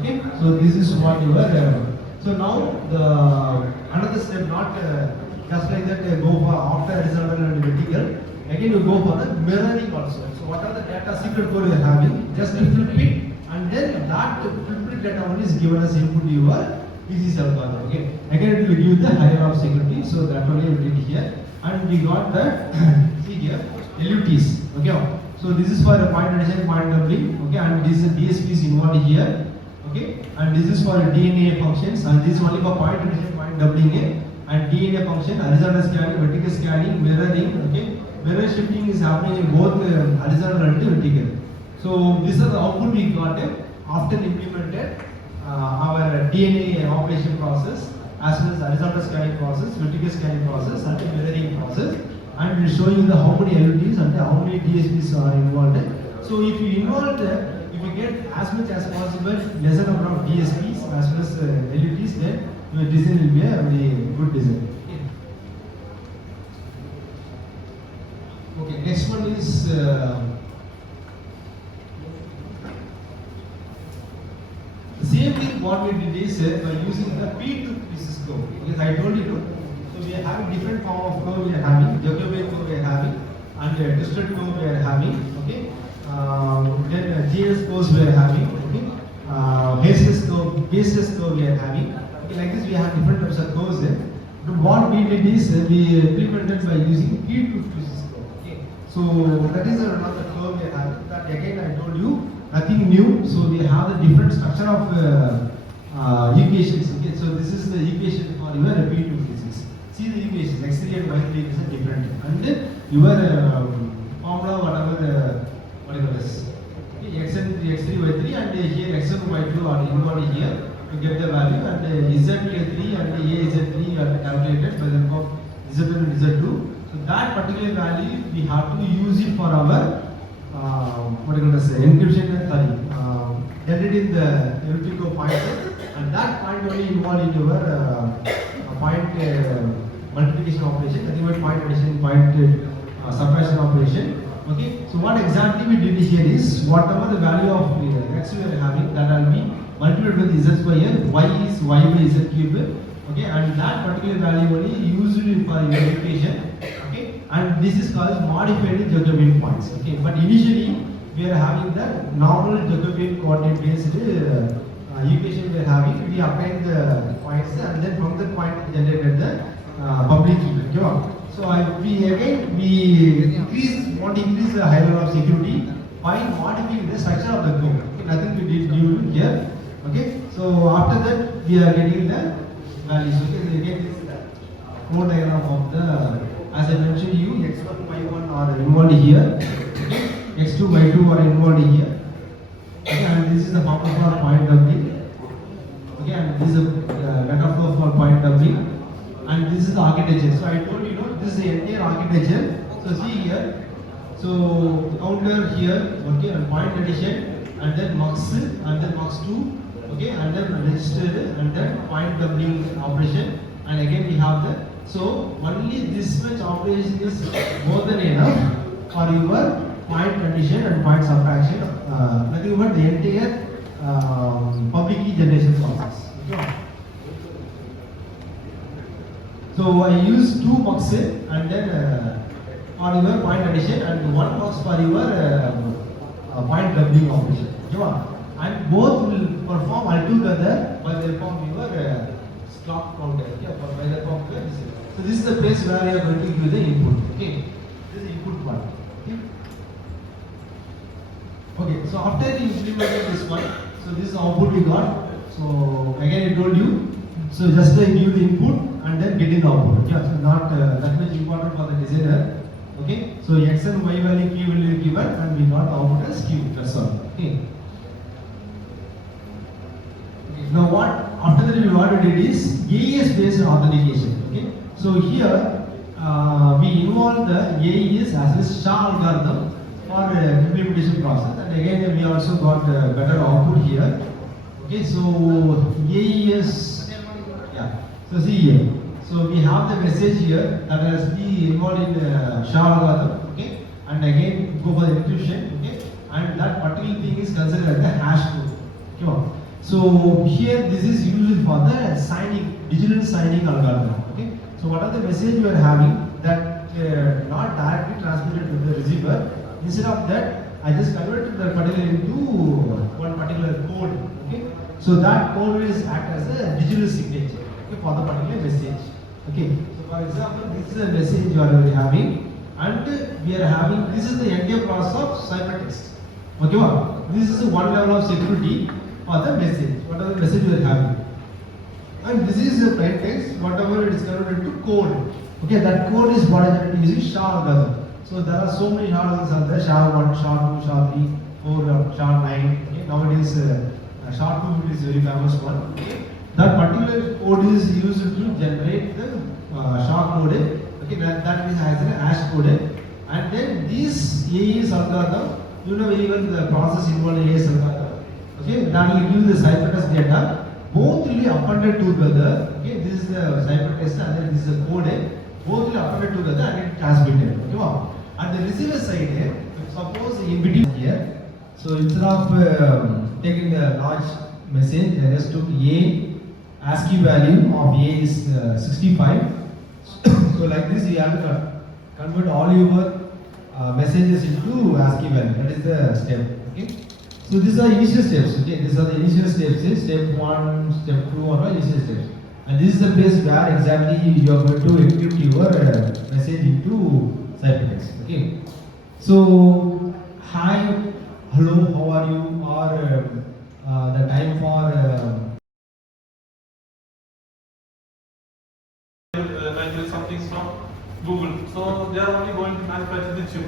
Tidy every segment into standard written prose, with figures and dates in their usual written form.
Okay, so this is what you are. So now the another step, not just like that go for after horizontal and vertical. Again you go for the mirroring also. So what are the data secret code you are having? Just flip it, and then that flipped data only is given as input to your PC algorithm. Okay. Again it will give the higher of security. So that only we did here, and we got the see here LUTs. Okay. So this is for a point addition, point doubling. Okay, and this is DSP is involved here. Okay, and this is for DNA functions, and this is only for point addition, point doubling, and DNA function, horizontal scanning, vertical scanning, mirroring. Okay, mirror shifting is happening in both horizontal and vertical. So this is the output we got after implemented our DNA operation process, as well as horizontal scanning process, vertical scanning process, and mirroring process, and it is showing the how many LUTs and how many DSPs are involved. So if you involve if you get as much as possible lesser number of DSPs as well as LUTs, then your design will be a very good design. Okay, next one is the same thing what we did is by using the P2P scope. Because I told you, so we are having different form of curve we are having, Jacobian curve we are having, and twisted curve we are having. Okay. Then GS curves we are having, okay. Baseless curve we are having. Okay, like this we have different types of curves there. But what we did is we implemented by using P2P curve. Okay. So that is another curve we are having. That again I told you nothing new. So we have the different structure of equations. Okay. So this is the equation for your P2 physics. See the equations X3 and Y3 is different, and your formula whatever. X3, Y3, and here X1, Y2 are involved here to get the value, and Z3 and AZ3 are calculated by the help of Z1 and Z2. So that particular value we have to use it for our encryption and generate in the elliptical point, and that point only involved in your point multiplication operation, that is point addition, point subtraction operation. Okay, so what exactly we did here is whatever the value of x we are having, that will be multiplied with z square, y is y by z cube. Okay, and that particular value only used for your equation. Okay, and this is called modified Jacobian points. Okay, but initially we are having the normal Jacobian coordinate based equation we are having. We append the points, and then from that point we generated the public key. Okay. So we want to increase the high level of security by modifying the structure of the code. Okay, nothing we did new here. Okay, so after that we are getting the values. Okay, so again this is the code diagram of the, as I mentioned you, x1, y1 are involved here. Okay, x2, y2 are involved here. Okay, and this is the formula for point doubling. Okay, and this is a vector flow for point doubling. And this is the architecture. So I told you, this is the entire architecture. So see here. So counter here, okay, and point addition, and then mux, and then mux 2, okay, and then registered, and then point doubling operation, and again we have the. So only this much operation is more than enough for your point addition and point subtraction. Nothing but the entire public key generation process. Okay. So I use 2 mux and then for your point addition, and 1 mux for your point doubling operation. Okay. And both will perform altogether by the help of your clock counter. Okay. By the help of this. So this is the place where you are going to give the input. Okay. This is the input part. Okay. Okay. So after you implemented this one, so this is the output we got. So again I told you. So just give the input and then get in the output. Okay, so not that much important for the designer. Okay, so x and y value key will be given, and we got the output as q. That's all. Okay. Now what after that we what we did is AES based authentication. Okay, so here we involve the AES as a star algorithm for implementation process, and again we also got better output here. Okay, so AES. So see here. So we have the message here that has been involved in SHA algorithm. Okay, and again go for the encryption. Okay, and that particular thing is considered as the hash code. Okay, So here this is used for the signing, digital signing algorithm. Okay. So what are the message we are having that not directly transmitted to the receiver. Instead of that, I just converted the particular into one particular code. Okay. So that code will act as a digital signature, okay, for the particular message. Okay. So for example, this is a message you are having, and we are having, this is the entire process of ciphertext. Okay, well, this is one level of security for the message. What are the message you are having? And this is the plain text, whatever it is converted to code. Okay, that code is what is using SHA algorithm. So there are so many SHA algorithms out there, SHA1, SHA2, SHA3, 4, SHA9. Okay, nowadays SHA2 is very famous one. Okay. That particular code is used to generate the SHA code. Okay, that is as an hash code. And then this AES algorithm, you know very well the process involved in AES algorithm. Okay, that will give the ciphertext data. Both will be appended together. Okay, this is the ciphertext and then this is the code. Both will be appended together and it transmitted. Okay, wow. At the receiver side here, suppose in between here, so instead of taking the large message, I just took A, ASCII value of A is 65. So like this, you have to convert all your messages into ASCII value. That is the step. Okay. So these are initial steps. Okay. These are the initial steps. Step 1, step 2 are all initial steps. And this is the place where exactly you are going to encrypt your message into ciphertext. Okay. So hi, hello, how are you? Or the time for something from Google. So they are only going to manufacture the chip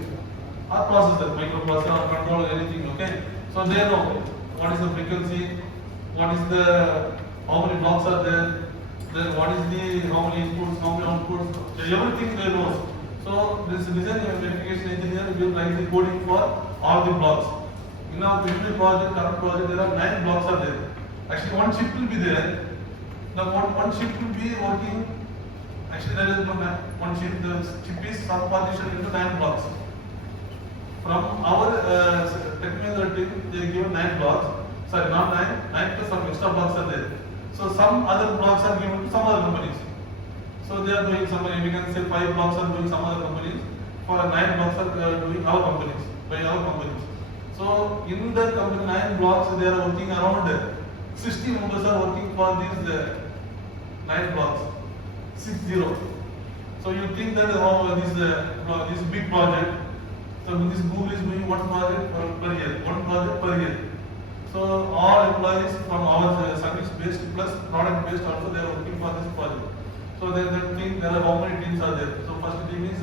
or processor, microprocessor or controller, anything. Okay. So they know what is the frequency, what is the how many blocks are there, then what is the how many inputs, how many outputs, everything they know. So this design and verification engineer will write the coding for all the blocks. In our previous project, current project, there are 9 blocks are there. Actually, one chip will be there. The one chip will be working. Actually, there is one chip. The chip is sub-partitioned into 9 blocks. From our technical team, they give 9 blocks. Sorry, not 9 plus some extra blocks are there. So some other blocks are given to some other companies. So they are doing some, we can say 5 blocks are doing some other companies. For 9 blocks are doing our companies, by our companies. So in the company 9 blocks, they are working around 60 members are working for these 9 blocks. 60. So you think that this big project, so this Google is doing one project per year, one project per year. So all employees from our service based plus product based also they are working for this project. So they think there are how many teams are there. So first team is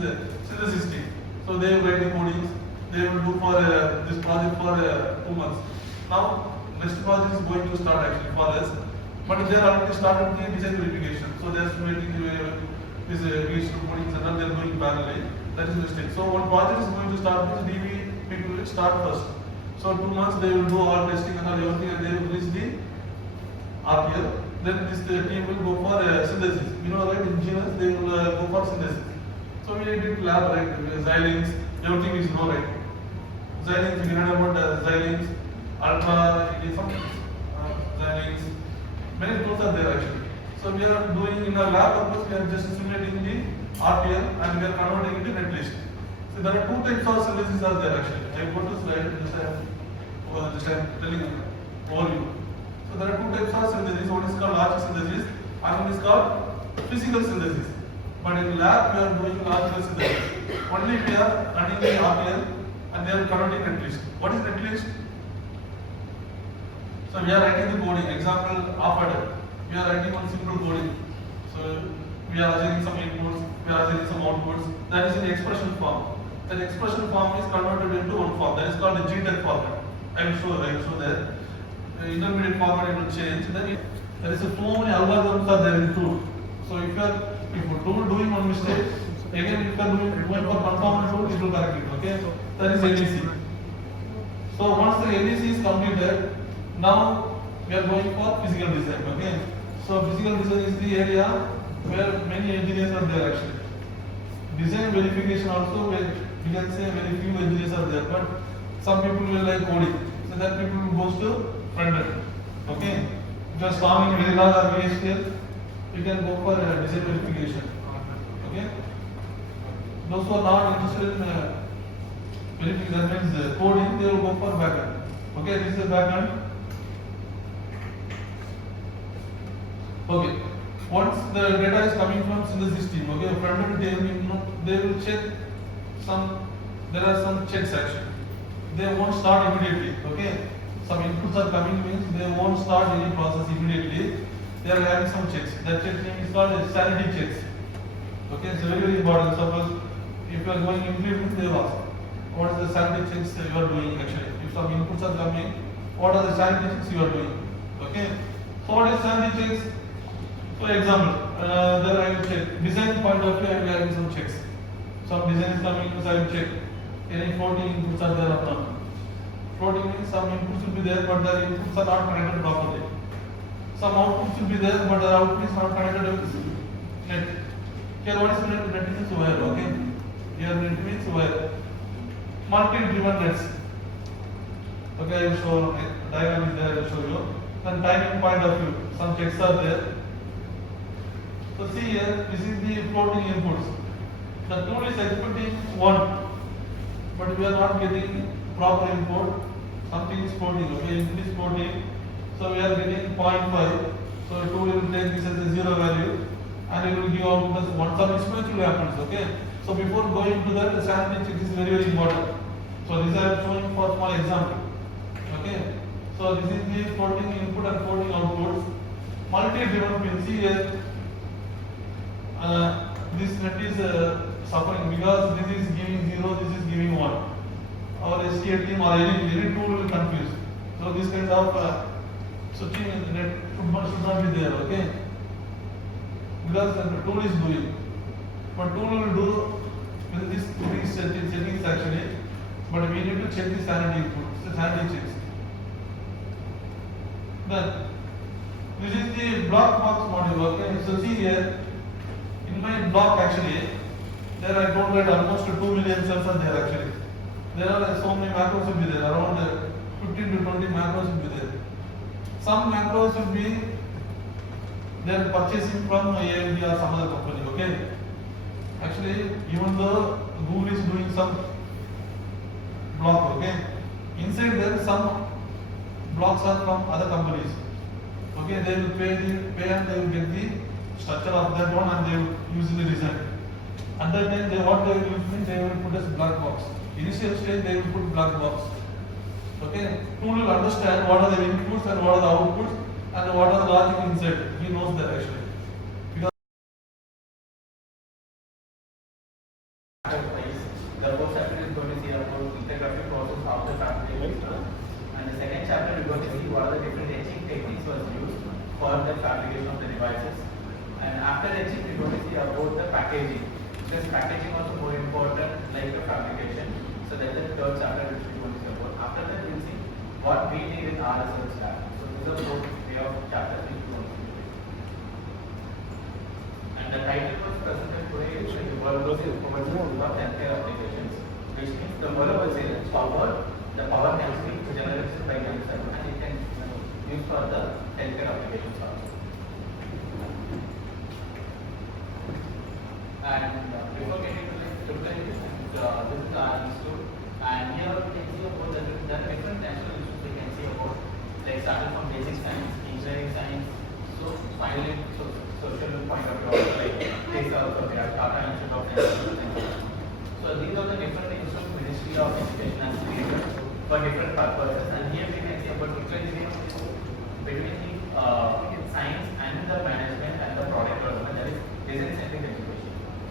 synthesis team. So they will write the codings. They will do for this project for 2 months. Now next project is going to start actually for us. But they are already started the design verification. So they are estimating this reach to coding center, they are doing parallel. That is the mistake. So one project is going to start with DV people will start first. So 2 months they will do all testing and all everything and they will release the RPL. Then this team will go for synthesis. You know, right? Engineers they will go for synthesis. So we did lab, right? Xylings, everything is no right. Xylings, we heard about Xylings, Ultra, Xylings. Many tools are there actually. So we are doing in our lab purpose, we are just simulating the RPL and we are converting it to netlist. So there are 2 types of synthesis are there actually. I have got to slide just I am telling you overview. So there are 2 types of synthesis. One is called logic synthesis and one is called physical synthesis. But in lab we are doing logical synthesis. Only we are running the RPL and they are converting netlist. What is netlist? So we are writing the coding. Example of order. We are writing one simple coding. So we are assigning some inputs, we are assigning some outputs. That is in expression form. That expression form is converted into one form. That is called the GTEC format. I will show that. The intermediate format it will change. Then there is so many algorithms are there in the tool. So if you tool doing one mistake, again if you are doing for confound tool, it will correct it. Okay. That is NEC. So once the NEC is completed, now we are going for physical design. Okay. So physical design is the area where many engineers are there actually. Design verification also where we can say very few engineers are there, but some people will like coding. So that people goes to front end. Okay. If you are strong in very large or very scale, you can go for design verification. Okay. Those who are not interested in verification, that means coding, they will go for backend. Okay, this is the backend. Okay. Once the data is coming from synthesis team, okay, front end they will check some. There are some checks actually. They won't start immediately. Okay. Some inputs are coming means they won't start any process immediately. They are having some checks. That check name is called sanity checks. Okay, it's very important. Suppose if you are going implement, they will ask what is the sanity checks you are doing actually. If some inputs are coming, what are the sanity checks you are doing? Okay. So what is sanity checks? For example, there I will check design point of view. I am having some checks. Some design is coming, so I will check any floating inputs are there or not. Floating means some inputs will be there, but the inputs are not connected properly. Some outputs will be there, but the output is not connected with net. Here, what is net? Net means wire. Okay. Here, net means wire. Market-driven nets. Okay, I will show diagram is there. I will show you. Then timing point of view, some checks are there. So see here, this is the floating inputs. The tool is expecting 1, but we are not getting proper input. Something is floating. Okay, input is floating. So we are getting 0.5. So tool will take this as a 0 value, and it will give out the one. Some exponential happens. Okay. So before going to that, the sanity check is very important. So this I am showing for small example. Okay. So this is the floating input and floating outputs. Multi-driven means here. This net is suffering because this is giving 0, this is giving 1. Our STA team or any tool will confuse. So this kind of switching net should not be there, okay? Because the tool is doing. But tool will do with these settings actually. But we need to check the sanity input, the sanity checks. Then this is the block box module, okay? So see here. In my block actually, there I told that almost 2 million cells are there actually. There are so many macros will be there, around 15 to 20 macros will be there. Some macros will be they are purchasing from AMD or some other company, okay? Actually, even though Google is doing some block, okay? Inside there some blocks are from other companies. Okay, they will pay and they will get the structure of that one and they will use the design. At that time, what they will use, they will put as black box. Initial stage, they will put black box. Okay, tool will understand what are the inputs and what are the outputs and what are the logic inside. He knows that actually. Because the first chapter is going to see about lithography process after fabrication, and the second chapter we are going to see what are the different etching techniques was used for the fabrication of the devices. And after etching, we are going to see about the packaging. This packaging also more important like the fabrication. So that's the third chapter which we are going to see about. After that, we will see what we need in our research lab. So these are both way of chapters which we are going to see. And the title was presented today is the world of healthcare applications, which means the world of power, the power can be generated by cancer and it can use for the healthcare applications also. And before getting to the implementation, this is our institute, and here we can see about the different national issues we can see about, like starting from basic science, engineering science, so finally social point of view, like this also we have Tata Institute of Technology. So these are the different institutes Ministry of Education has created for different purposes, and here we can see about differentiation between the science and the management and the product development, that is design centric education.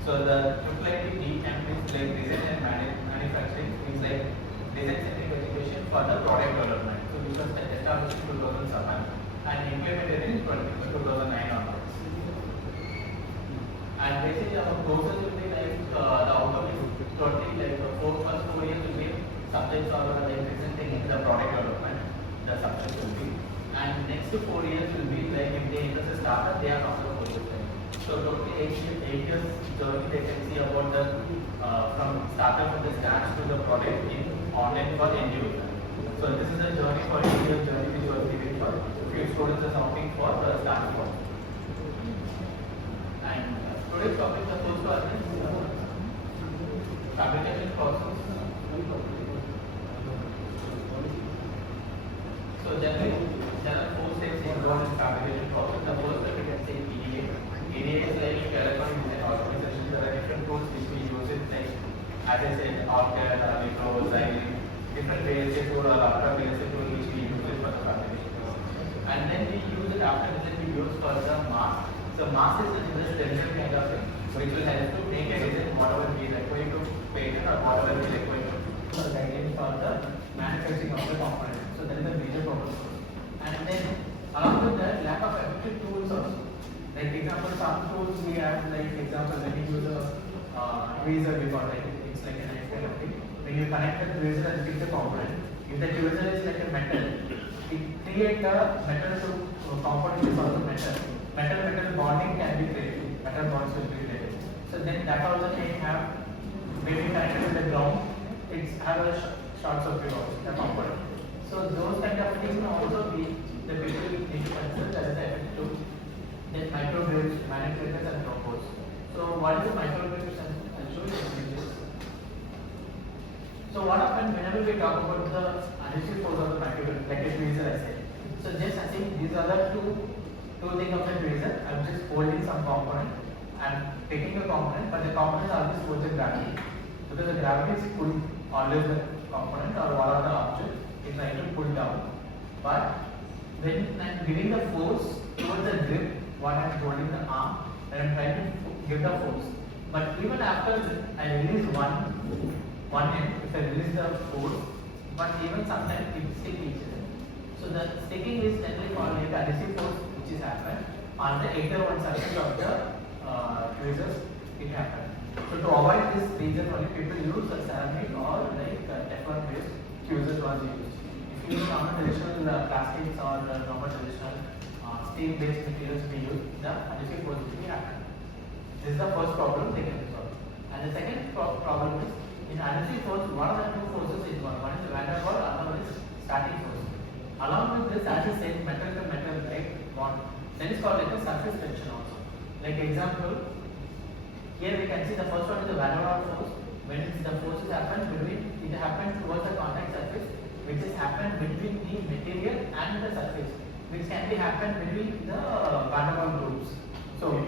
So the AAIT campaign is like design and manufacturing is like design centric education for the product development. So this was established in 2007 and implemented in 2009 onwards. And basically our courses will be like the outcome is totally like the first 4 years will be subjects or like presenting in the product development, the subjects will be, and next 4 years will be like if they enter the startup, they are not the courses. So totally 8 years journey they can see about the from startup with the scratch to the product in online for end user. So this is a journey for 8 years journey which was given for few students are opting for the start point. And today's topic, the first one is fabrication process. So generally, there are four steps involved in fabrication process. The first step we can say EDA. EDA is like electronic design organization. There are different tools which we use it, like as I said, ATAL, VLSI, different VLSI tool or after VLSI tool which we use it for the fabrication. And then we use it after design we use for the mask. So mask is the tension kind of thing, which will help to make a design whatever we require to patent or whatever we require for the guidance for the manufacturing of the component. So that is a major problem. And then along with that, lack of effective tools also. Like example, some tools we have, like example, when you use a tweezer before, like it's like a knife kind of thing. When you connect the tweezer and fix the component, if the tweezer is like a metal, it creates a metal to component is also metal. Metal bonding can be created. Metal bonds will be created. So then that also can have, when we connect it to the ground, it's have a short circuit also, the component. So those kind of things also the people need to consider as an effect to then microgrids, manipulators and robots. So what is the microgrids and I'll show you images. So what happens whenever we talk about the adhesive force of the microgrid, like a tweezer I said. So just I think these are the two things of the tweezer. I'm just holding some component. I'm taking a component, but the component always holds the gravity. Because the gravity is pulling always the component or one of the object is trying to pull down. But when I'm giving the force towards the grip, what I'm holding the arm, and I'm trying to give the force. But even after I release one end, if I release the force, but even sometimes it sticks each other. So the sticking is generally called like adhesive force, which is happened on the either one surface of the tweezers. It happened. So to avoid this reason, only people use a ceramic or like Teflon based tweezers was used. If you use normal traditional plastics or normal traditional steel based materials we use, the adhesive force will be happened. This is the first problem they can resolve. And the second problem is in adhesive force, one of the two forces is one. One is van der Waals, another one is static force. Along with this, as I said, metal to metal like bond. That is called like a surface tension also. Like example, here we can see the first one is the van der Waals force. When the forces happen between, it happens towards the contact surface, which is happened between the material and the surface, which can be happened between the van der Waals groups. So,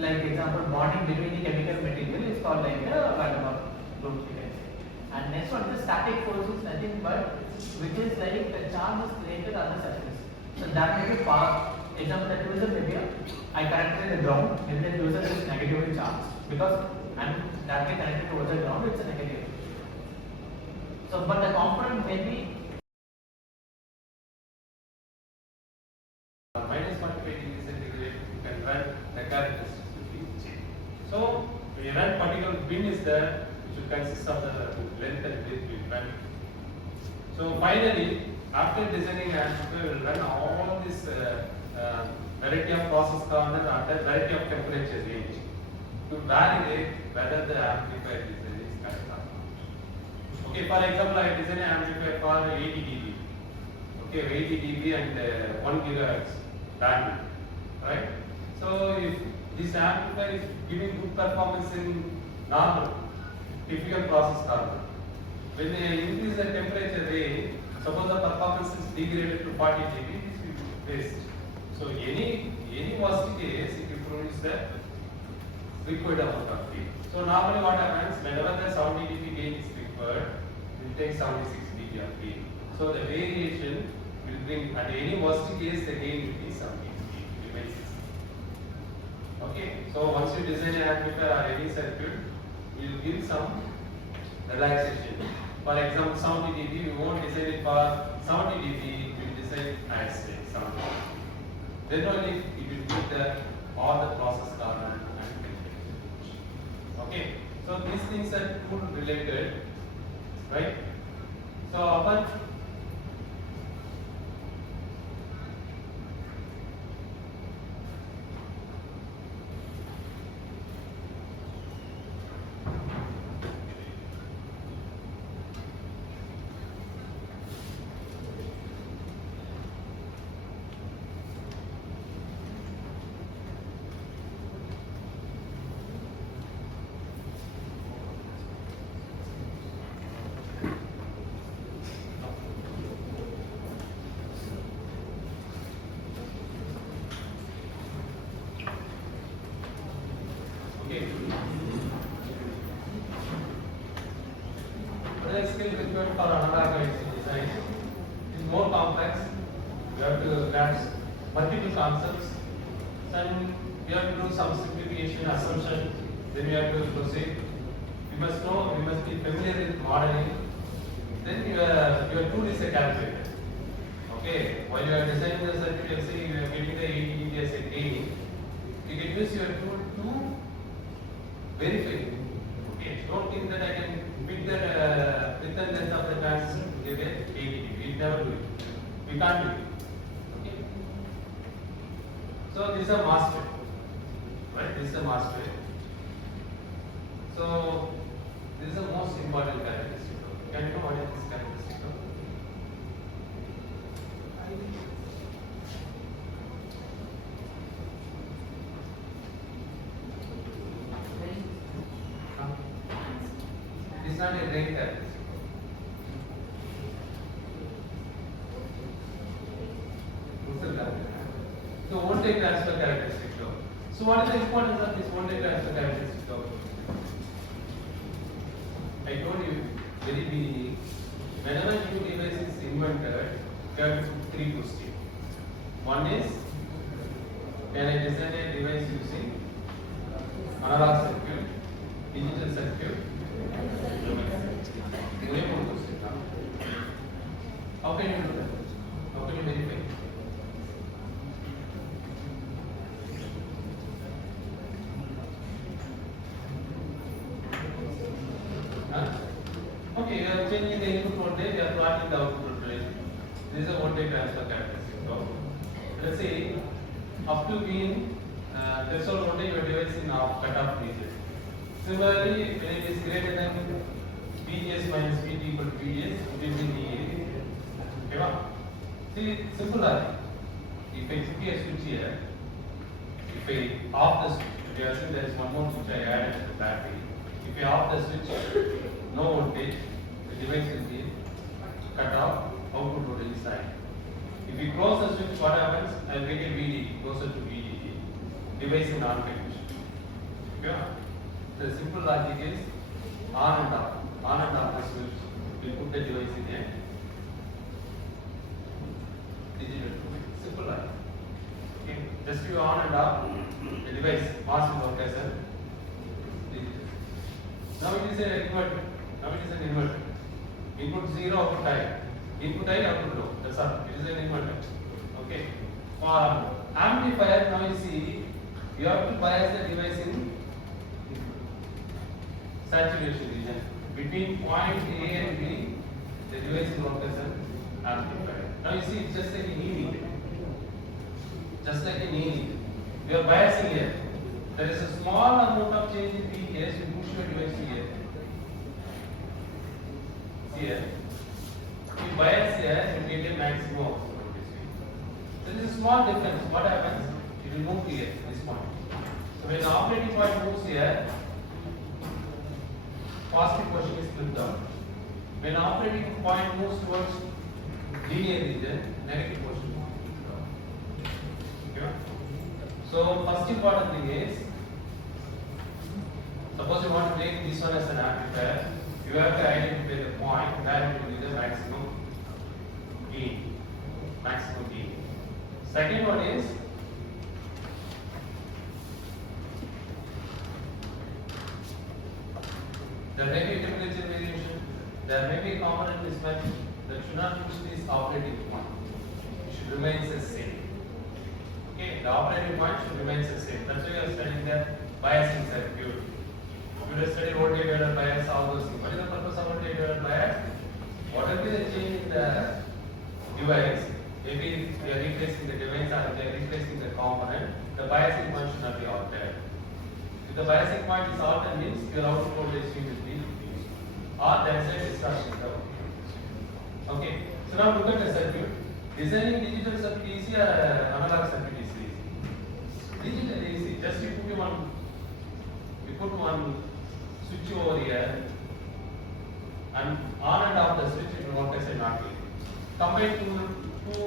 like example, bonding between the chemical material is called like the van der Waals groups, you can say. And next one, the static force is nothing but which is like the charge is created on the surface. So that may be far. Example, the tweezer may be I connected the ground, maybe the tweezer is negatively charged because I'm directly connected towards the ground, it's a negative. So, but the component may be minus 120 degrees centigrade, you can run the characteristics will be changed. So, when you run particle bin is there, which will consist of the length and width will run. So, finally, after designing amplifier, we will run all this variety of process current and variety of temperature range to validate whether the amplifier design is correct or not. Okay, for example, I design an amplifier for 80 dB. Okay, 80 dB and 1 GHz bandwidth, right? So if this amplifier is giving good performance in normal, typical process current, when they increase the temperature range, suppose the performance is degraded to 40 dB, this will be waste. So any worst case, it will produce the required amount of field. So normally what happens, whenever the 70 dB gain is required, we will take 76 dB of gain. So the variation will bring, at any worst case, the gain will be 70 dB, remains 60. Okay, so once you design an amplifier or any circuit, you will give some relaxation. For example, 70 dB, we won't design it for 70 dB, we will design it as 70. Then only it will give the all the process current and temperature. Okay, so these things are tool related, right? So upon grasp multiple concepts, then we have to do some simplification, assumption, then we have to proceed. You must know, you must be familiar with modeling. Then your tool is a calculator. Okay, while you are designing the circuit, let's say you are getting the ATAL as a gain, you can use your tool to verify. Okay, don't think that I can pick that width and length of the transistor to get a ATAL. We never do it. We can't do it. Okay. So this is a MOSFET, right? This is a MOSFET. So this is the most important characteristic. Can you know what is this characteristic? This is not a drain characteristic. So voltage transfer characteristic. So what is the importance of this voltage transfer characteristic? I told you very beginning, whenever new device is invented, you have to put three questions. One is, can I design a device using analog circuit, digital circuit, only one question. How can you do that? How can you verify? Okay, you are changing the input voltage, you are plotting the output voltage. This is a voltage transfer characteristic. So, let's say up to being threshold voltage, your device in cut-off region. Similarly, when it is greater than VGS minus VT equal to VGS, it will be EDA. Okay, see, simple logic. If I put a switch here, if I off the switch, we assume there is one more switch I added to the battery. If I off the switch, no voltage, the device will be cut off, output voltage is high. If you close the switch, what happens? I will get a VDD, closer to VDD, device in on condition. Okay? The simple logic is on and off. On and off the switch, we put the device in a digital tool. Simple logic. Okay? Just you on and off the device, mass is okay, sir. Now it is an inverter. Now it is an inverter. Input 0, output high. Input high, output low. That's all. It is an inverter. Okay. For amplifier, now you see, you have to bias the device in saturation region. Between point A and B, the device is worked as an amplifier. Now you see, it's just like an EDA. Just like an EDA. You are biasing here. There is a small amount of change in VGS, you push your device here. Here. You bias here, you get a maximum. There is a small difference. What happens? It will move here, this point. So when the operating point moves here, positive portion is flipped out. When the operating point moves towards linear region, negative portion moves flipped out. Okay? So first important thing is, suppose you want to take this one as an amplifier, you have to identify the point where it will be the maximum gain. Maximum gain. Second one is, there may be temperature variation, there may be component mismatch, that should not push this operating point. It should remain the same. Okay, the operating point should remain the same. That's why we are studying the biasing circuit. You will study voltage divider bias, all those things. What is the purpose of voltage divider bias? Whatever the change in the device, maybe we are replacing the device or we are replacing the component, the biasing point should not be altered. If the biasing point is altered, means your output voltage will be reduced, or there is a distortion in the output. Okay, so now look at the circuit. Designing digital circuit easy or analog circuit is easy? Digital is easy. Just you put one switch over here, and on and off the switch it will work as a NOT gate. Compared to two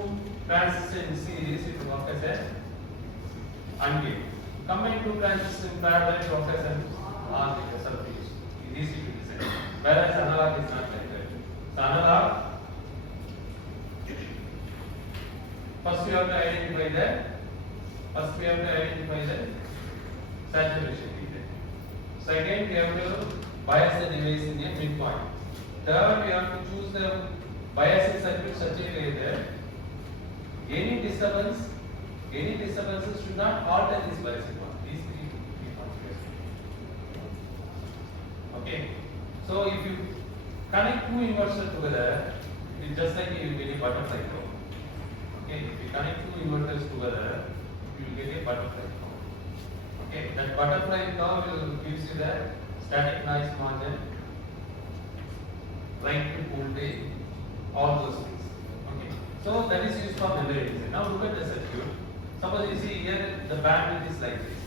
transistors in series, it will work as a AND gate. Compared to transistors in parallel, it works as an OR gate. It's easy to design. Whereas analog is not like that. So analog, First we have to identify the saturation region. Second, we have to bias the device in the midpoint. Third, we have to choose the biasing circuit such a way that any disturbances should not alter this biasing point. These three points. Okay. So if you connect two inverters together, it is just like you will get a butterfly curve. Okay. If you connect two inverters together, you will get a butterfly curve. Okay. That butterfly curve will gives you the static noise margin, right to voltage, all those things. Okay. So that is used for memory design. Now look at the circuit. Suppose you see here the bandwidth is like this.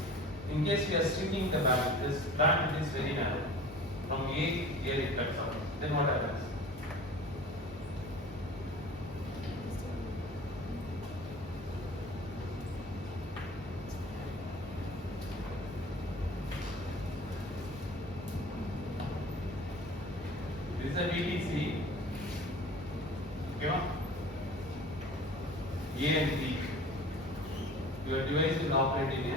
In case we are shrinking the bandwidth, this bandwidth is very narrow. From A, here it cuts off. Then what happens? This is a VTC. Okay, A and B. Your device will operate in a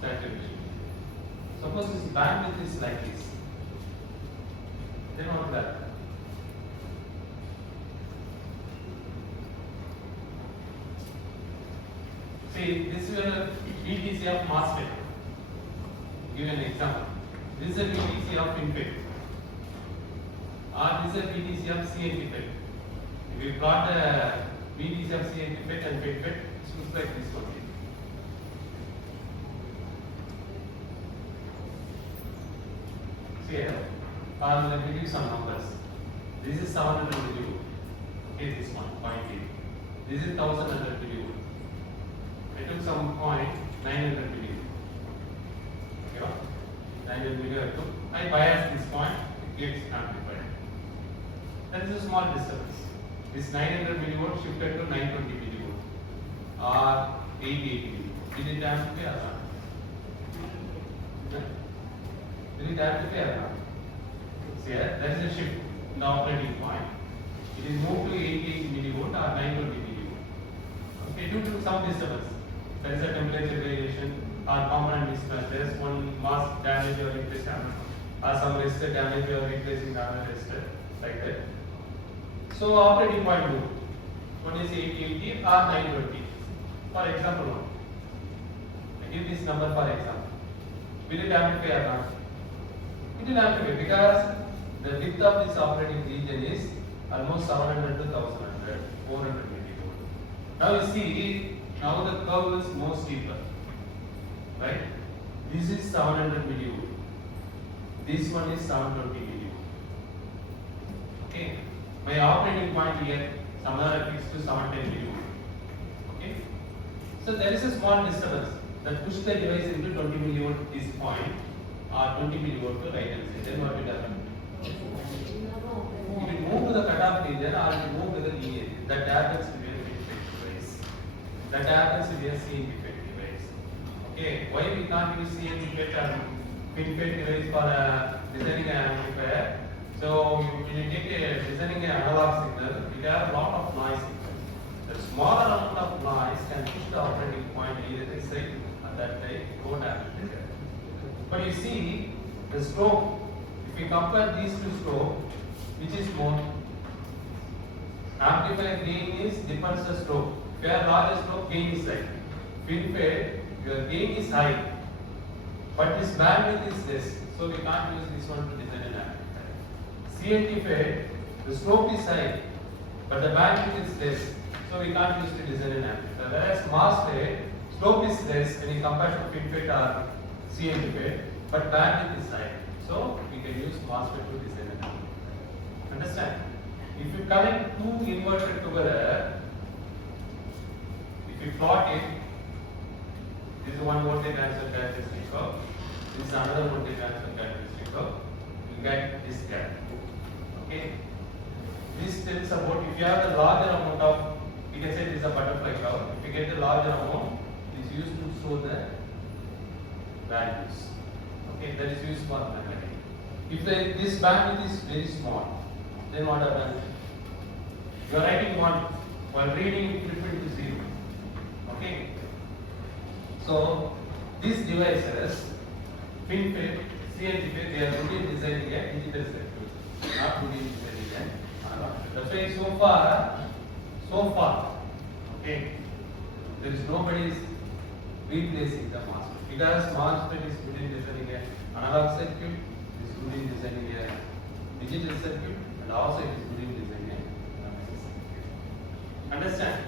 saturation. Suppose this bandwidth is like this. Then what will happen? See, this is a VTC of MOSFET. Give an example. This is a VTC of FinFET. Or this is a VTC of CNT-FET. If we plot the VTC of CNT-FET and FinFET, it looks like this one. See here, let me give you some numbers. This is 700 millivolt. Okay, this one, 0.8. This is 1100 millivolt. I took some point 900 millivolt. Okay, 900 millivolt. I bias this point, it gets amplified. That is a small disturbance. This 900 millivolt shifted to 920 millivolt or 880 millivolt. Did it amplify or not? Will it amplify or not? See here, that is a shift in the operating point. It is moved to 88 millivolt or 920 millivolt. Okay, due to some disturbance. There is a temperature variation or component mismatch. There is one mass damage or replacement or some resistor damage or replacing another resistor like that. So operating point moved. One is 880 or 920. For example, one. I give this number for example. Will it amplify or not? It will amplify because the width of this operating region is almost 700 to 1100, 400 millivolt. Now you see, now the curve is more steeper, right? This is 700 millivolt. This one is 720 millivolt. Okay, my operating point here somewhere fixed to 710 millivolt. Okay, so there is a small disturbance that pushes the device into 20 millivolt this point or 20 millivolt to right hand side. Then what will happen? It will move to the cutoff region or it will move to the linear. That happens to be a FinFET device. That happens to be a CNT-FET device. Okay, why we can't use CNT-FET or FinFET device for designing an amplifier? So when you take a designing an analog signal, it has a lot of noise. The smaller amount of noise can push the operating point either this side or that side, don't amplify. But you see, the stroke, if we compare these two strokes, which is more? Amplifier gain is depends the stroke. If you have larger stroke, gain is high. FinFET, your gain is high, but this bandwidth is less, so we can't use this one to design an amplifier. CNT-FET, the stroke is high, but the bandwidth is less, so we can't use to design an amplifier. Whereas MOSFET, stroke is less when you compare to FinFET or CNT-FET, but bandwidth is high, so we can use MOSFET to design an amplifier. Understand? If you connect two inverters together, if you plot it, this is one voltage transfer characteristic curve, this is another voltage transfer characteristic curve, you get this gap. Okay? This tells about if you have the larger amount of, you can say this is a butterfly curve. If you get the larger amount, it is used to show the values. Okay, that is used for memory. If this bandwidth is very small, then what happens? You are writing 1, while reading it flip it to 0. Okay. So these devices, FinFET, CNTFET, they are only designing a digital circuit, not only designing a analog. That's why so far, okay, there is nobody is replacing the MOSFET, because MOSFET is good in designing an analog circuit, is good in designing a digital circuit, and also it is good in designing a circuit. Understand?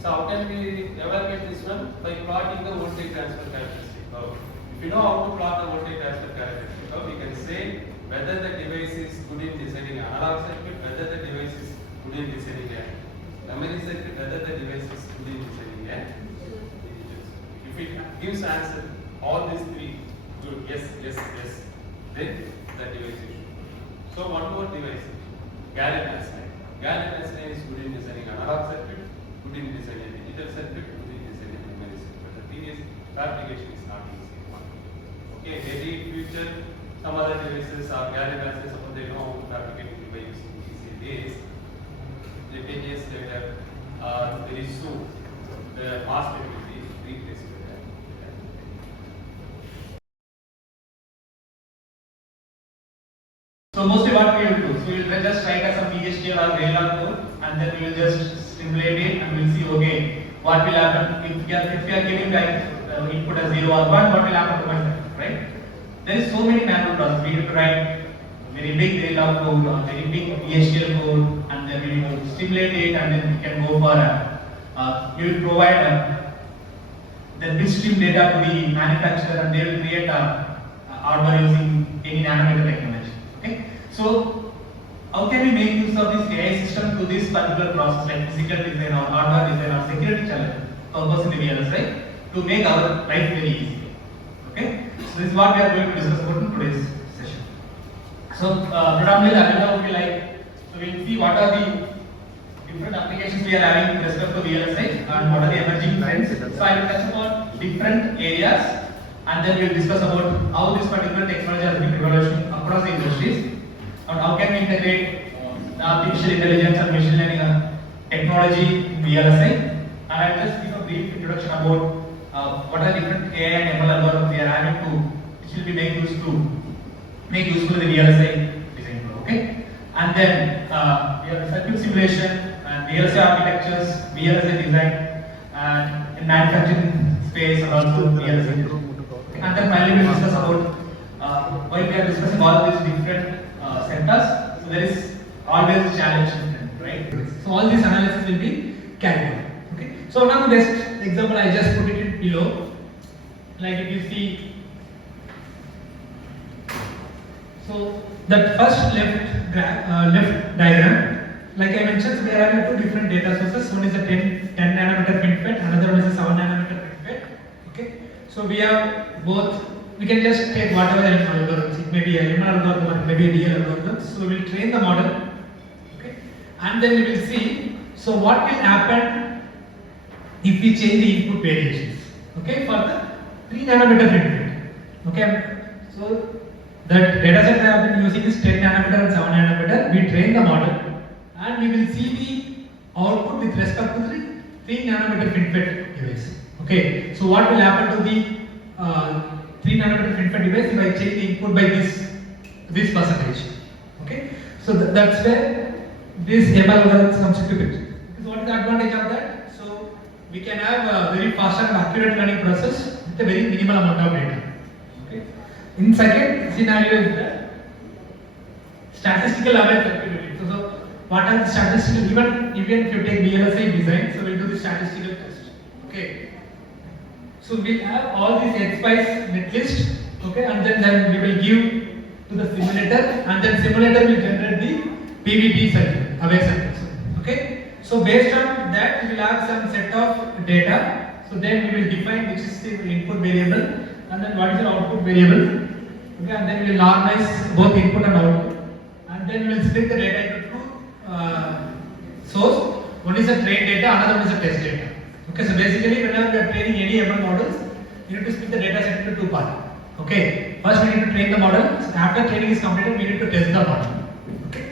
So how can we evaluate this one? By plotting the voltage transfer characteristic curve. If you know how to plot the voltage transfer characteristic curve, we can say whether the device is good in designing an analog circuit, whether the device is good in designing a memory circuit, whether the device is good in designing a digital circuit. If it gives answer all these three, good, yes, then the device is good. So one more device, gallium arsenide. Gallium arsenide is good in designing an analog circuit, good in designing a digital circuit, good in designing a memory circuit. But the thing is, fabrication is not easy. Okay, maybe in future some other devices are gallium arsenide, suppose they know how to fabricate device using PCBs. 10 years later, very soon, the MOSFET will be replaced with that. So mostly what we will do, so we will just write as some VHDL or VLSI code, and then we will just simulate it, and we will see, okay, what will happen if we are giving like input as 0 or 1, what will happen to my circuit, right? There is so many manual processes. We have to write very big VLSI code or very big VHDL code, and then we will stimulate it, and then we can go for we will provide the bitstream data to the manufacturer, and they will create hardware using any nanometer technology. Okay, so how can we make use of this AI system to this particular process, like physical design or hardware design or security challenge purpose in the VLSI, to make our life very easy? Okay, so this is what we are going to discuss about in today's session. So predominantly the agenda will be like, so we will see what are the different applications we are having with respect to VLSI and what are the emerging trends. So I will touch upon different areas, and then we will discuss about how this particular technology has been revolutionized across the industries, and how can we integrate artificial intelligence and machine learning technology in VLSI. And I will just give a brief introduction about what are different AI and ML algorithms we are having to, which will be make useful in the VLSI design. Okay, and then we have circuit simulation and VLSI architectures, VLSI design, and in manufacturing space, and also VLSI. And then finally we will discuss about while we are discussing all these different sectors, so there is always a challenge, right? So all these analysis will be carried out. Okay. So now the best example I just put it below. Like if you see, so that first left diagram, like I mentioned, we are having two different data sources. One is a 10 nanometer FinFET, another one is a 7 nanometer FinFET. Okay, so we have both. We can just take whatever algorithms. It may be a ML algorithm or it may be a DL algorithm. So we will train the model. Okay, and then we will see. So what will happen if we change the input variations? Okay, for the 3 nanometer FinFET. Okay, so the data set we have been using is 10 nanometer and 7 nanometer. We train the model, and we will see the output with respect to the 3 nanometer FinFET device. Okay, so what will happen to the 3 nanometer FinFET device if I change the input by this percentage? Okay, so that's where this ML algorithm comes into picture. So what is the advantage of that? So we can have a very fast and accurate learning process with a very minimal amount of data. Okay. In second scenario is the statistical aware circuitry. So what are the statistical, even if you take VLSI design, so we'll do the statistical test. Okay. So we'll have all these XSpice netlist, okay, and then we will give to the simulator, and then simulator will generate the PVT circuit, aware circuit. Okay. So based on that, we will have some set of data. So then we will define which is the input variable, and then what is the output variable. Okay, and then we will normalize both input and output, and then we will split the data into two source. One is the trained data, another one is the test data. Okay, so basically whenever we are training any ML models, you need to split the data set into two parts. Okay, first we need to train the model. After training is completed, we need to test the model. Okay,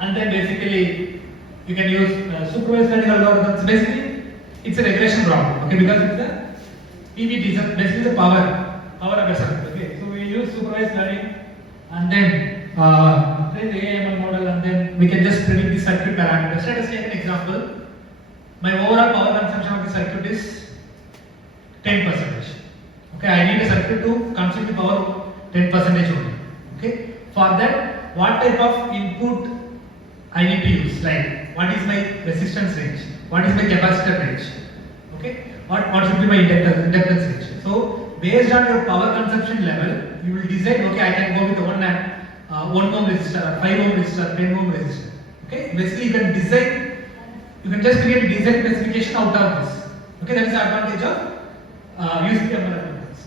and then basically you can use supervised learning algorithms. Basically, it's a regression problem, okay, because it's a PVT, so basically the power of a circuit, okay. So we use supervised learning and then train the AML model, and then we can just predict the circuit parameters. Let us take an example. My overall power consumption of the circuit is 10%. Okay, I need a circuit to consume the power 10% only. Okay, for that, what type of input I need to use? Like, what is my resistance range? What is my capacitor range? Okay, what should be my inductance range? So, based on your power consumption level, you will decide. Okay, I can go with 1 ohm resistor, or 5 ohm resistor, 10 ohm resistor. Okay, basically you can decide. You can just create a design specification out of this. Okay, that is the advantage of using the ML algorithms.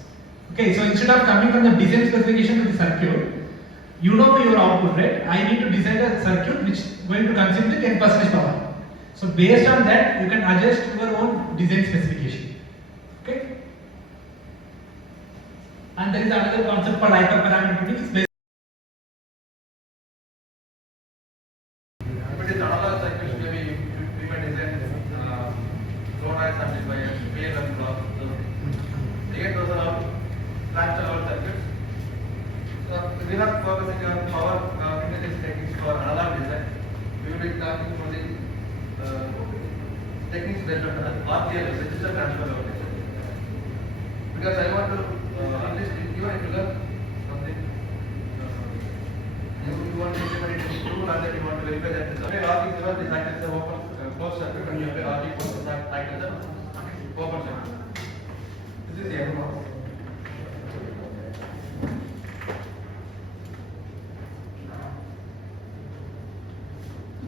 Okay, so instead of coming from the design specification to the circuit, you know your output, right? I need to design a circuit which is going to consume the 10% power. So based on that, you can adjust your own design specification. Okay. And there is another concept called hyperparameter tuning. It's based If it is analog circuits, maybe we may design low noise amplifiers, PLM blocks, those things. Again, those are all transfer level circuits. So we are focusing on power interface techniques for analog design. We will be talking about the techniques based on RTL, register transfer level design. Because I want to at least even if you learn something. You want to implement it in tool, and then you want to verify that the logic zero is act as a open closed circuit, and you apply logic one is act as an open circuit. This is the MMOS.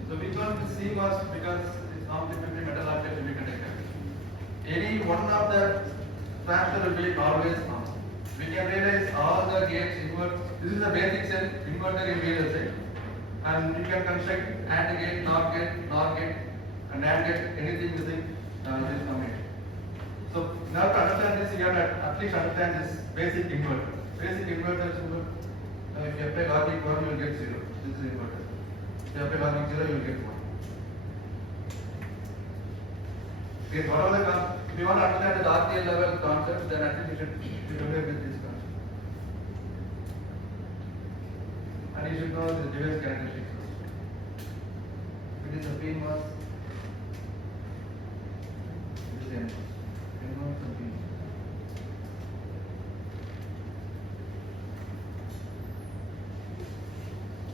So we call it CMOS because it's non-different metal oxide semiconductor. Any one of the transistor will be always on. We can realize all the gates invert. This is the basic cell inverter in VLSI, and you can construct AND gate, NOR gate, and AND gate, anything using this combination. So now to understand this, you have to at least understand this basic inverter. Basic inverter is if you apply logic 1, you will get 0. This is inverter. If you apply logic 0, you will get 1. Okay, whatever the if you want to understand the RTL level concept, then at least you should be familiar with this concept. And you should know the device characteristics. It is a PMOS. It is NMOS. NMOS and PMOS.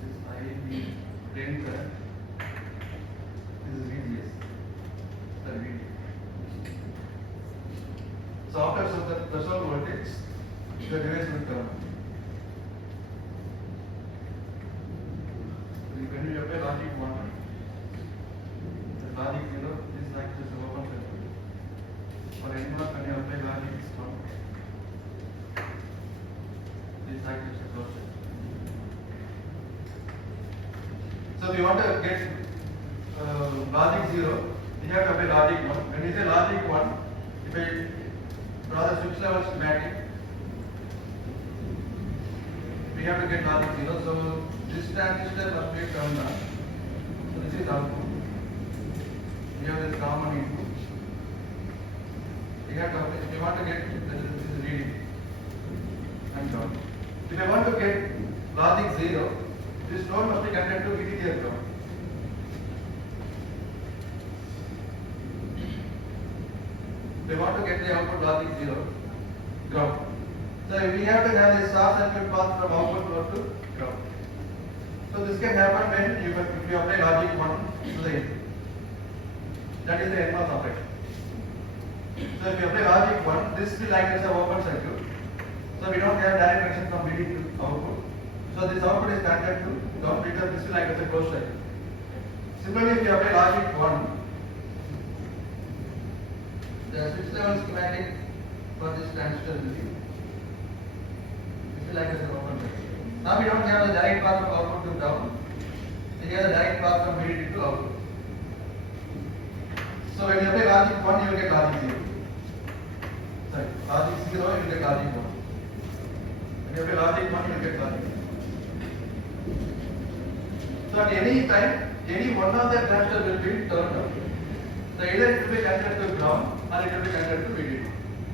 This is IV drain current. This is VDS. The VD. So after the threshold voltage, the device will turn on. When you apply logic 1, the logic 0, this is actually the open circuit. For NMOS, when you apply logic 1, this is actually the closed circuit. So if you want to get logic 0, you have to apply logic 1. When you say logic 1, if I draw the switch level schematic, we have to get logic 0. So this transistor must be turned on. So this is output. We have this common input. We have to apply, if you want to get this is reading and ground. If I want to get logic 0, this node must be connected to VDD ground. If I want to get the output logic 0, ground. So we have to have this short circuit path from output node to ground. So this can happen when if you apply logic 1 to the input. That is the NMOS operation. So if you apply logic 1, this will act as an open circuit. So we don't have direct connection from VDD to output. So this output is connected to ground because this will act as a closed circuit. Similarly, if you apply logic 1, the switch level schematic for this transistor will be this will act as an open circuit. Now we don't have the direct path from output to ground. We have the direct path from VDD to output. So when you apply logic 1, you will get logic 0. Sorry, logic 0, you will get logic 1. When you apply logic 1, you will get logic 0. So at any time, any one of the transistor will be turned on. So either it will be connected to ground or it will be connected to VDD.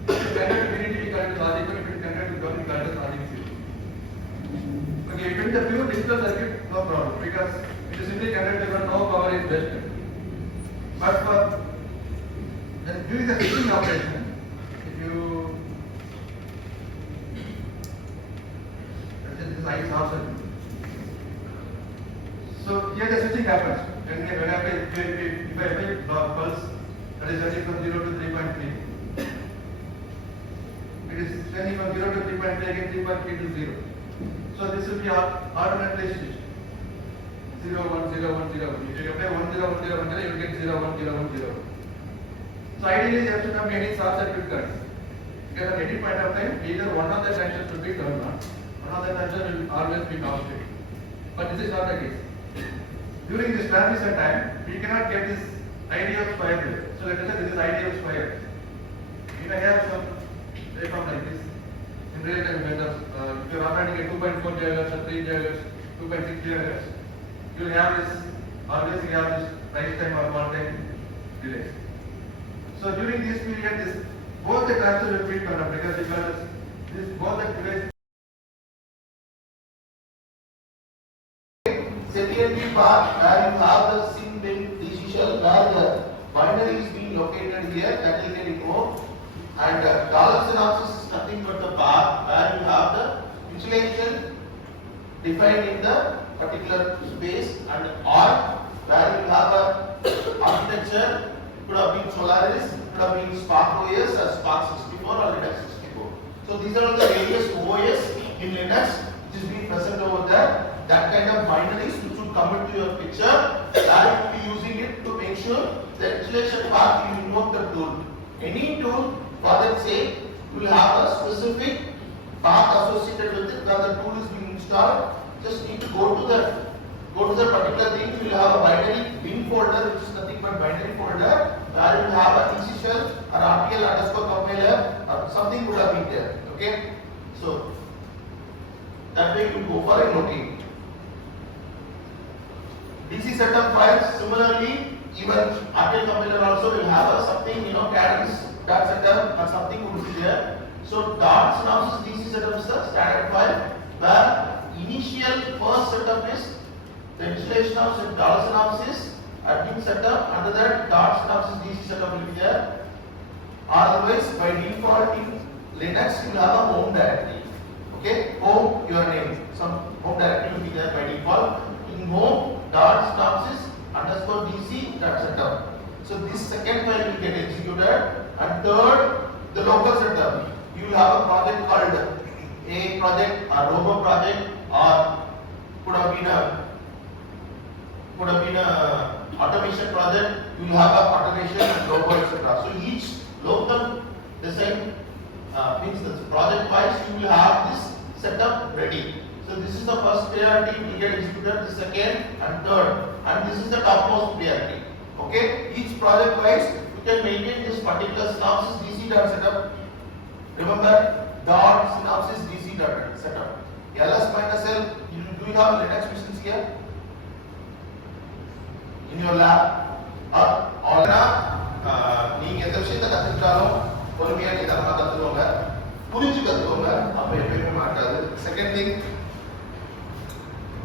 If it is connected to VDD, we call it logic 1. If it is connected to ground, we call it logic 0. Okay, if it is a pure digital circuit, no problem, because it is simply connected to ground, no power is wasted. But for during the switching operation, if you this is I short circuit. So here the switching happens. When I apply, if I apply pulse, that is running from 0 to 3.3. It is running from 0 to 3.3 again 3.3 to 0. So this will be alternately switched. 0 1 0 1 0 1. If you apply 1 0 1 0 1 0, you will get 0 1 0 1 0. So ideally there should not be any short circuit current. Because at any point of time, either one of the junctions will be turned on, one of the junctions will always be off state. But this is not the case. During this transition time, we cannot get this idea of square wave. So let us say this is idea of square. You may have some waveform like this. In real time methods, if you are operating at 2.4 GHz or 3 GHz, 2.6 GHz, you will have this, always you have this rise time or fall time delays. So during this period, both the transistors will be turned on because both the delays. Secondary part where you have the SIM bin DC shell where the binary is being located here, that will get ignored. And dollar synopsis is nothing but the part where you have the insulation defined in the particular space, and or where you have a architecture, could have been Solaris, could have been Spark OS or Spark 64 or Linux 64. So these are all the various OS in Linux which is being present over there. That kind of binaries which would come into your picture, where you will be using it to make sure the installation path you invoke the tool. Any tool, for that sake, will have a specific path associated with it where the tool is being installed. Just need to go to the particular thing. You will have a binary bin folder, which is nothing but binary folder, where you will have a DC shell or RTL underscore compiler or something would have been there. Okay, so that way you go for a looking. DC setup files, similarly, even RTL compiler also will have a something, cadence dot setup or something would be there. So dot synopsis DC setup is the standard file where initial first setup is the installation of dollar synopsis, admin setup, under that dot synopsis DC setup will be there. Otherwise, by default in Linux you will have a home directory. Okay, home your name, some home directory will be there by default. In home dot synopsis underscore DC dot setup. So this second file will get executed, and third the local setup. You will have a project called A project or Robo project, or could have been a automation project. You will have a automation and Robo etc. So each local design means the project files you will have this setup ready. So this is the first priority will get executed, the second and third, and this is the topmost priority. Okay, each project wise you can maintain this particular synopsis DC dot setup. Remember dot synopsis DC dot setup. LS minus L. Do you have Linux machines here in your lab? Or நீங்க எந்த விஷயத்தை கத்துக்கிட்டாலும் பொறுமையா நிதானமா கத்துக்கோங்க, புரிஞ்சு கத்துக்கோங்க, அப்ப எப்பயுமே மாட்டாது. செகண்ட் திங்,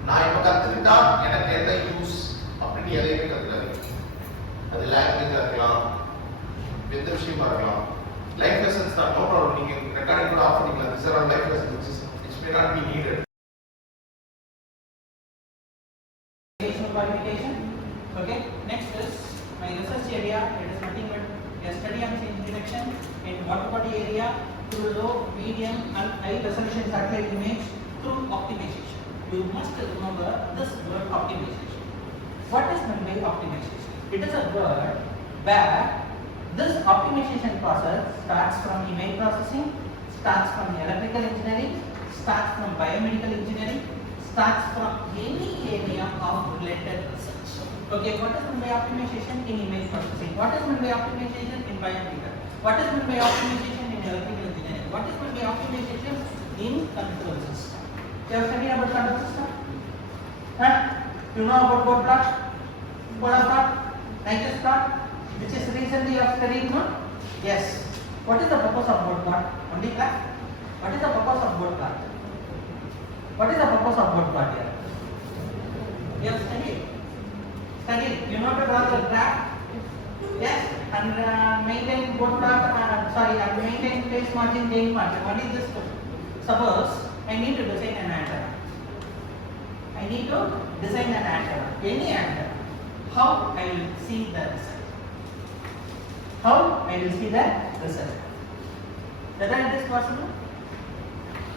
நான் இப்ப கத்துக்கிட்டா எனக்கு என்ன யூஸ் அப்படின்னு எதையுமே கத்துக்காதீங்க. அது லாங்குவேஜா இருக்கலாம், எந்த விஷயமா இருக்கலாம். லைஃப் லெசன்ஸ் தான், நோ ப்ராப்ளம். நீங்க ரெக்கார்டிங் கூட ஆஃப் பண்ணிக்கலாம். This are all life lessons which may not be needed. Qualification. Okay. Next is my research area. It is nothing but a study on change detection in water body area through low, medium, and high resolution satellite image through optimization. You must remember this word optimization. What is meant by optimization? It is a word where this optimization process starts from image processing, starts from electrical engineering, starts from biomedical engineering, starts from any area of related research. Okay, what is meant by optimization in image processing? What is meant by optimization in biomedical? What is meant by optimization in electrical engineering? What is meant by optimization in control system? You have studied about control system? Huh? You know about board plot, nitrous plot? which is recently you have studied, no? Yes. What is the purpose of board plot? Only class? What is the purpose of board plot? What is the purpose of board plot here? You have studied. Studied. You know to draw the graph? Yes. And maintain board plot, and maintain phase margin, gain margin. What is this? Suppose I need to design an antenna. I need to design an antenna. Any antenna. How I will see the result? How I will see the result? Whether it is possible?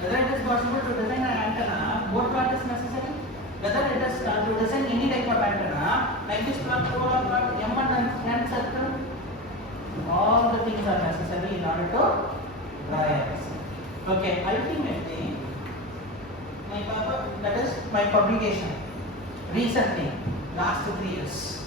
Whether it is possible to design an antenna, board plot is necessary. Whether it is to design any type of antenna, like this plot, polar plot, M1 and N circle, all the things are necessary in order to draw a result. Okay, ultimately, my purpose, that is my publication. Recently, last 3 years,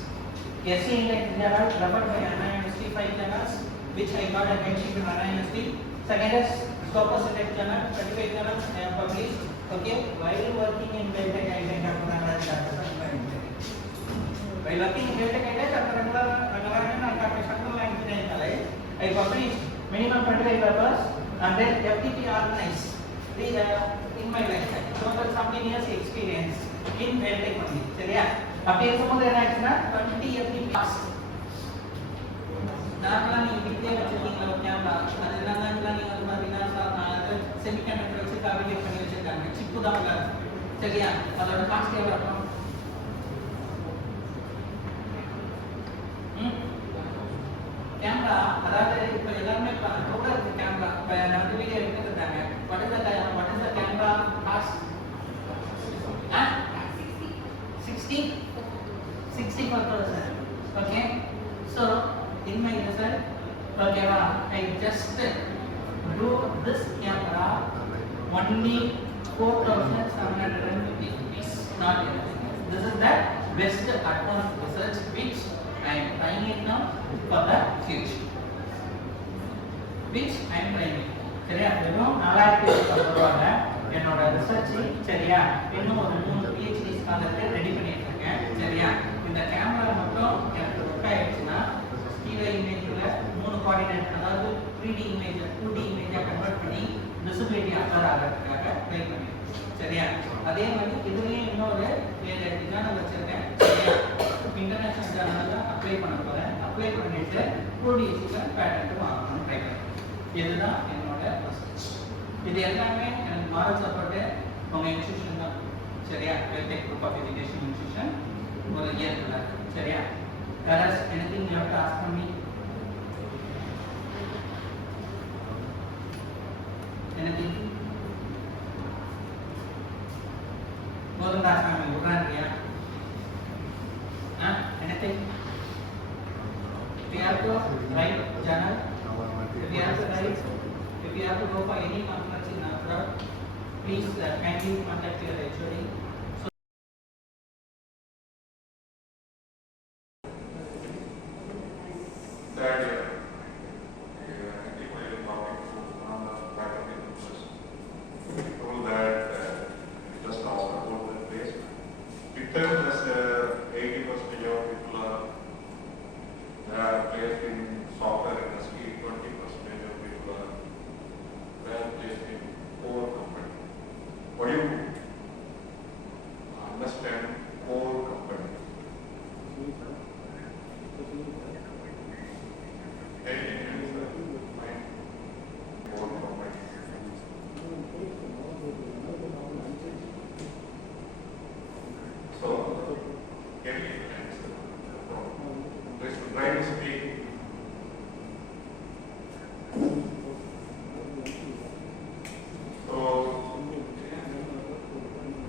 SC Index General referred by Anna University 5 journals, which I got attention to Anna University. Second is Scopus Index Journal, 25 journals I have published. Okay, while working in Beltec, I think Dr. Rangaraj while working in Beltec, I think Dr. Rangaraj and Dr. Shankar Engineering College, I published minimum 25 papers and then FDP organized in my lifetime. Total 17 years experience in Beltec only. சரியா? அப்படி இருக்கும்போது என்ன ஆச்சுன்னா 20 FDP pass. நார்மலா நீங்க வீட்லயே வச்சிருக்கீங்களா ஒரு கேமரா, அது என்னன்னா நீங்க வந்து பாத்தீங்கன்னா செமிகண்டக்டர் வச்சு ஃபேப்ரிகேட் பண்ணி வச்சிருக்காங்க. சிப்பு தான் உள்ள. சரியா? அதோட காஸ்ட் எவ்வளவு இருக்கும்? கேமரா, அதாவது இப்ப எல்லாமே கூட இருக்கு கேமரா. இப்ப நான் வீடியோ எடுத்துட்டாங்க. What is the camera cost? 64,000. Okay. So in my result, okay, I just do this camera only 4,750 rupees. Not anything. This is the best advanced research which I am trying it now for the future. Which I am trying it. சரியா? வெறும் 4,000 ரூபாயில என்னோட research சரியா? இன்னும் ஒரு 3 PhD ஸ்காலருக்கு ready பண்ணிட்டு இருக்கேன். சரியா? இந்த கேமரா மட்டும் எனக்கு ஒர்க் ஆயிடுச்சுன்னா ஸ்டீரியோ இமேஜ்ல 3 கோஆர்டினேட், அதாவது 3D இமேஜ் 2D இமேஜா கன்வெர்ட் பண்ணி விசிபிலிட்டி அப்சர்வ் ஆகிறதுக்காக ட்ரை பண்ணிருக்கேன். சரியா? அதே மாதிரி இதுலயும் இன்னொரு வேற டிசைன் வச்சிருக்கேன். சரியா? இன்டர்நேஷனல் ஜர்னல்ல அப்ளை பண்ண போறேன். அப்ளை பண்ணிட்டு 2D பேட்டர்ன் வாங்கணும்னு ட்ரை பண்ணேன். இதுதான் என்னோட ரிசர்ச். இது எல்லாமே எனக்கு மாரல் சப்போர்ட் உங்க இன்ஸ்டிடியூஷன் தான். சரியா? Veltech group of education institution ஒரு இயர்ல. சரியா? There is anything you have to ask from me? Anything? போதும் ராசாமி விடுறாங்க. Anything? If you have to write journal, if you have to go for any conference in abroad, please kindly contact your HOD.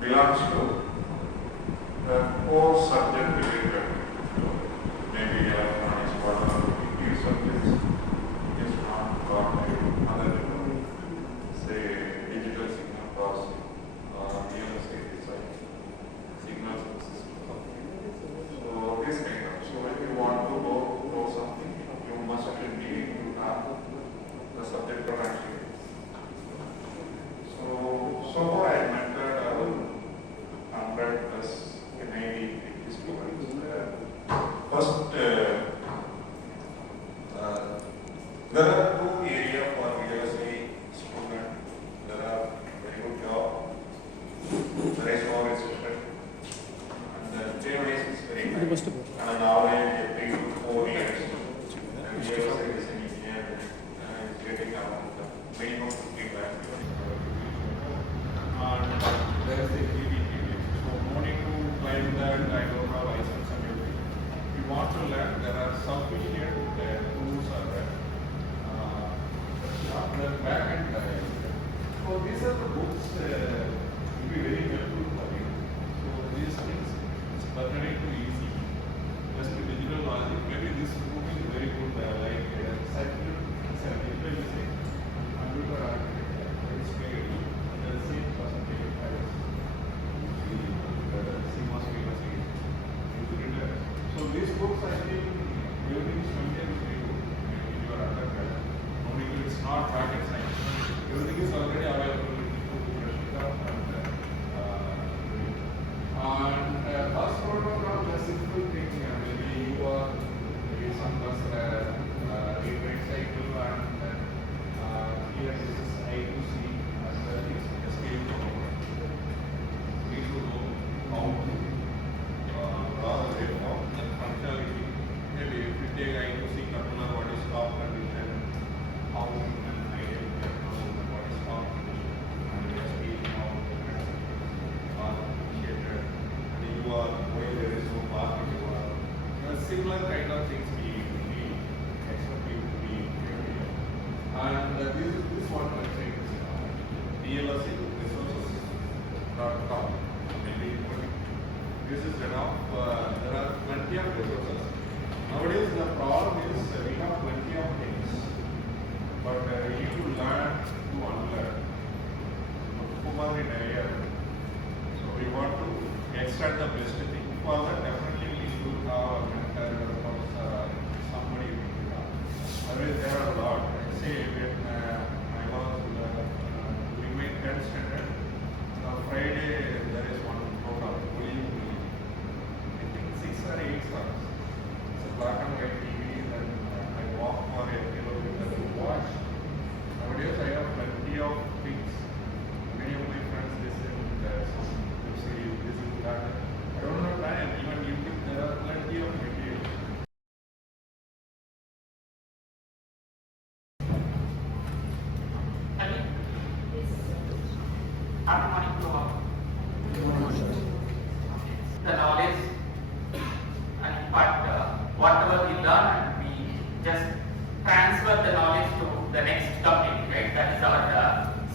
belongs to core subject related, maybe electronics, whatever, if subjects is not got other than, say, digital signal processing or VLSI design, signal system. So this kind of, so if you want to go for something, you must be to have the subject of action. So far I mentored around 100 plus in 80 students. First these are the books will be very helpful for you. So these things it's pertaining to easy. Just the digital logic. Maybe this book is very good. Like digital using computer architecture. It's very good. The same percentage of files. The CMOS famous is written. So these books I think everything is maintained very good. If you are undergrad, only it's not rocket science. Everything is already available in and bus protocol is a simple thing. Maybe you are maybe some bus rewrite cycle and here this is I2C and this is escape protocol. We should know how to draw the waveform and functionality. Maybe if you take I2C controller, what is stop condition, how you can identify what is stop condition, and the speed how are initiated, and you are where there is no path you are. Similar kind of things we expect you to be familiar. And this one website is VLSI resources.com. This is enough. There are plenty of resources. Nowadays the problem is we have plenty of things, but we need to learn to unlearn. Kumar in area. So we want to extract the best thing. For that, definitely we need to have a mentor or somebody. Otherwise, there are a lot. Say when I was doing my 10th standard, Friday there is one program, I think 6 or 8 stars. It's a black and white TV, then I walk for a kilometer to watch. Nowadays I have plenty of things. Many of my friends listen to some web series, this is that. I don't know time, even YouTube, there are plenty of material. The knowledge and whatever we learn, we just transfer the knowledge to the next community, right? That is our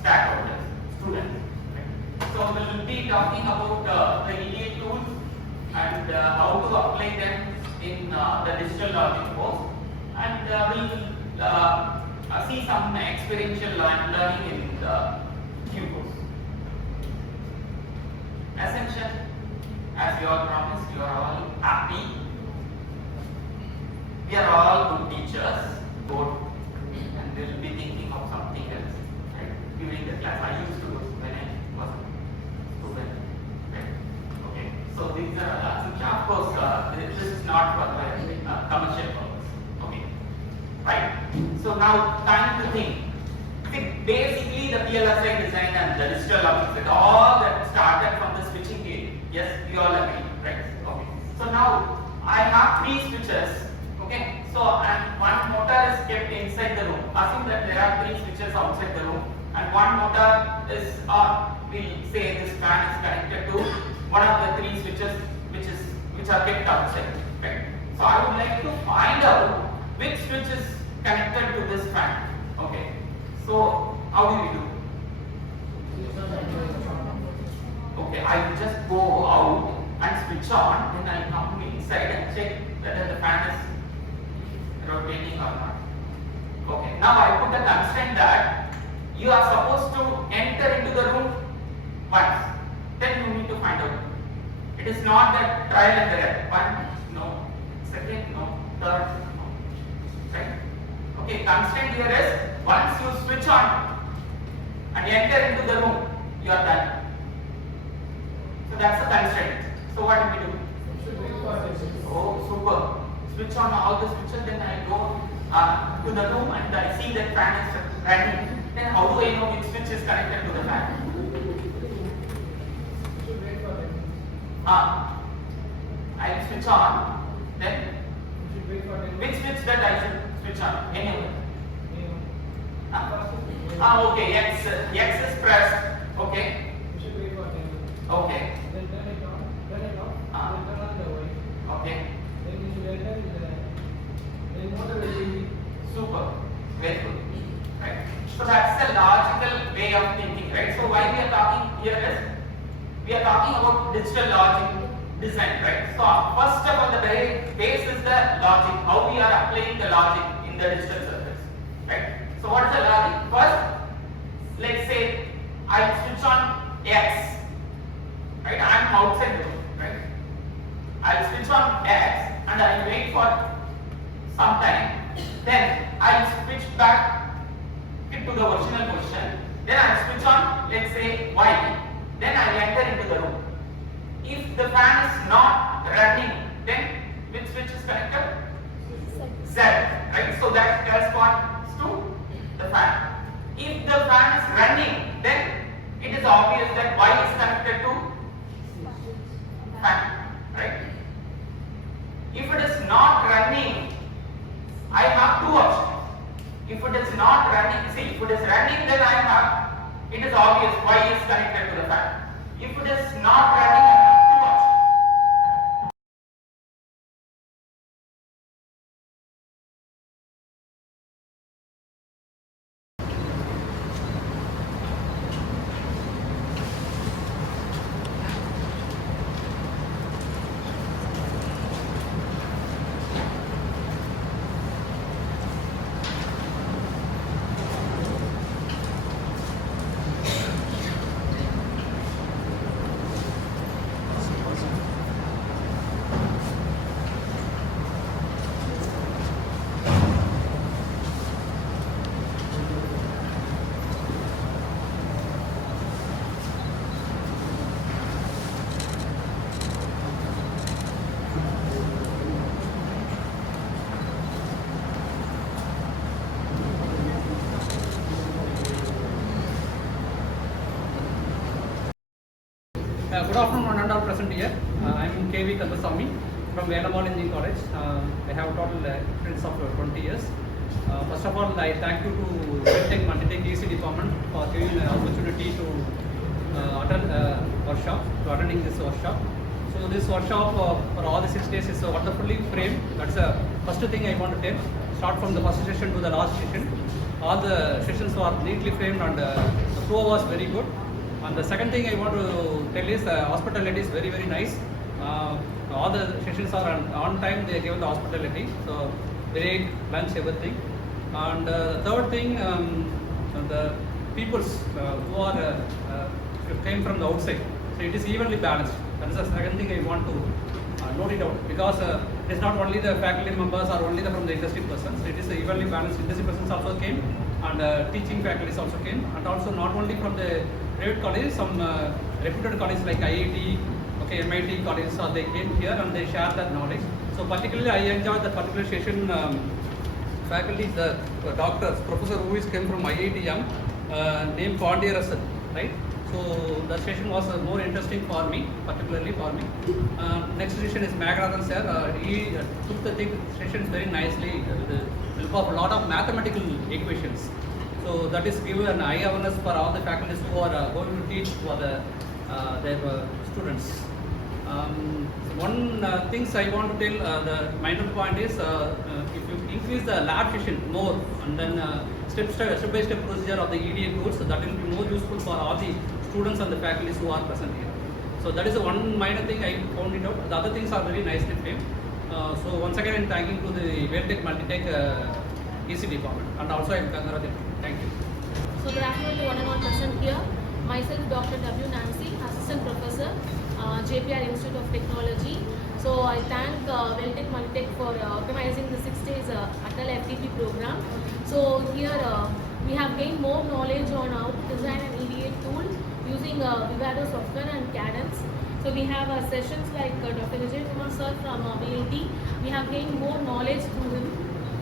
stakeholders, students. Right? So we'll be talking about the EDA tools and how to apply them in the digital logic course, and we'll see some experiential learning in the Q course. Ascension, as you all promised, you are all happy. We are all good teachers, both, and we'll be thinking of something else, right? During the class, I used to when I was a student, right? Okay, so these are of course, this is not for the commercial purpose. Okay, right? So now time to think. Basically, the VLSI design and the digital objects, it all that started from the switching gate. Yes, we all agree, right? Okay. So now I have 3 switches. Okay. So and one motor is kept inside the room. Assume that there are 3 switches outside the room, and one motor is, we'll say this fan is connected to one of the 3 switches which are kept outside. Right. So I would like to find out which switch is connected to this fan. Okay. So, how do we do? Okay, I will just go out and switch on, then I will come inside and check whether the fan is rotating or not. Okay, now I put the constraint that you are supposed to enter into the room once, then you need to find out. It is not that trial and error. 1, no. 2nd, no. 3rd, no. Right? Okay, constraint here is once you switch on and enter into the room, you are done. So that's the constraint. So what do we do? Oh, super. Switch on all the switches, then I go to the room and I see that fan is running. Then how do I know which switch is connected to the fan? I will switch on. Then which switch that I should switch on? Anyway. Okay, X is pressed. Okay. Okay. Okay. Super. Very good. Right. So that's the logical way of thinking. right? So why we are talking here is we are talking about digital logic design, right? So first of all, the very base is the logic, how we are applying the logic in the digital circuits, right? So what is the logic? First, let's say I switch on X, right? I am outside the room, right? I switch on X and I wait for some time. Then I switch back into the original position. Then I switch on, let's say Y. Then I enter into the room. If the fan is not running, then which switch is connected? Z, right? So that corresponds to the fan. If the fan is running, then it is obvious that Y is connected to fan, right? If it is not running, I have two options. If it is not running, see, if it is running, then I have, it is obvious Y is connected to the fan. If it is not running, I have two options. Good afternoon, one and all present here. I am KV Kandasamy from Velammal Engineering College. I have total experience of 20 years. First of all, I thank you to VLTech Multitech EC department for giving an opportunity to attending this workshop. So this workshop for all the 6 days is wonderfully framed. That's the first thing I want to tell. Start from the first session to the last session. All the sessions were neatly framed and the flow was very good. And the second thing I want to tell is hospitality is very, very nice. All the sessions are on time, they give the hospitality. So break, lunch, everything. And the third thing, the peoples who are came from the outside. So it is evenly balanced. That is the second thing I want to note it out, because it is not only the faculty members or only from the industry persons. It is evenly balanced. Industry persons also came, and teaching faculties also came, and also not only from the private colleges, some reputed colleges like IIT, okay, MIT colleges, they came here and they shared that knowledge. So particularly I enjoyed that particular session. Faculty, the doctors, professor who is came from IIT named Pandya, right? So the session was more interesting for me, particularly for me. Next session is Magrathan sir. He took the sessions very nicely with the help of a lot of mathematical equations. So that is given an eye awareness for all the faculties who are going to teach for their students. One things I want to tell, the minor point is if you increase the lab session more and then step-by-step procedure of the EDA course, that will be more useful for all the students and the faculties who are present here. So that is the one minor thing I found it out. The other things are very nicely framed. So once again, I'm thanking to the VLTech Multitech EC department, and also I'm congratulating. Thank you. So good afternoon to one and all present here. Myself, Dr. W. Nancy, Assistant Professor, JPR Institute of Technology. So I thank VLTech Multitech for organizing the 6 days ATAL FDP program. So here we have gained more knowledge on how to design an EDA tool using Vivado software and Cadence. So we have sessions like Dr. Vijay Kumar sir from VLT. We have gained more knowledge through him,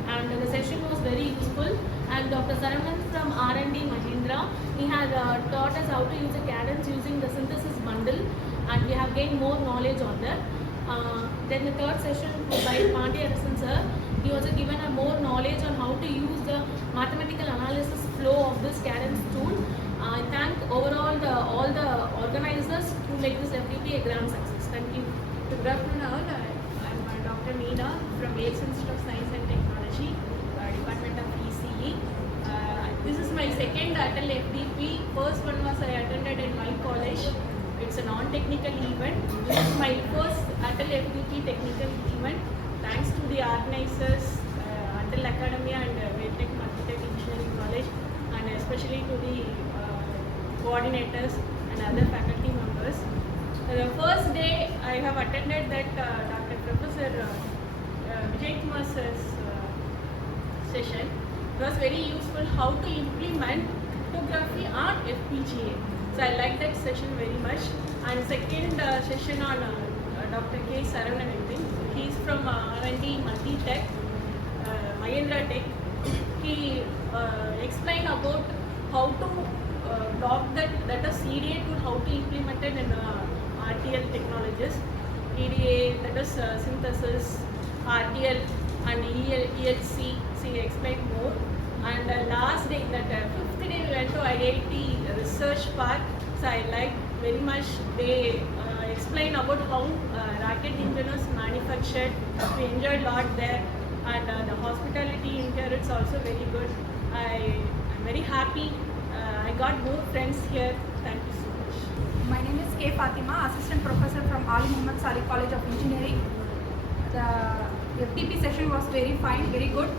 and the session was very useful. And Dr. Saravanan from R&D Mahindra, he had taught us how to use a Cadence using the synthesis bundle, and we have gained more knowledge on that. Then the third session by Pandya sir, he also given a more knowledge on how to use the mathematical analysis flow of this Cadence tool. I thank overall all the organizers who make this FDP a grand success. Thank you. Good afternoon all. I'm Dr. Meena from AICTE Institute of Science and Technology, Department of ECE. I This is my second ATAL FDP. First one was I attended in my college. It's a non-technical event. This is my first ATAL FDP technical event. Thanks to the organizers, ATAL Academy and VLTech Multitech Engineering College, and especially to the coordinators and other faculty members. The first day I have attended that Dr. Professor Vijay Kumar sir's session. It was very useful how to implement photography on FPGA. So I like that session very much. And second session on Dr. K. Saravanan, I think. He is from R&D Multitech, Mahindra Tech. He explained about how to block that is EDA to how to implement it in RTL technologies. EDA, that is synthesis, RTL and ELC. So he explained more. And last day, that fifth day, we went to IIT research park. So I liked very much. They explained about how rocket engines manufactured. We enjoyed a lot there. And the hospitality in here is also very good. I'm very happy. I got more friends here. Thank you so much. My name is K. Fatima, Assistant Professor from Ali Muhammad Salih College of Engineering. The FDP session was very fine, very good.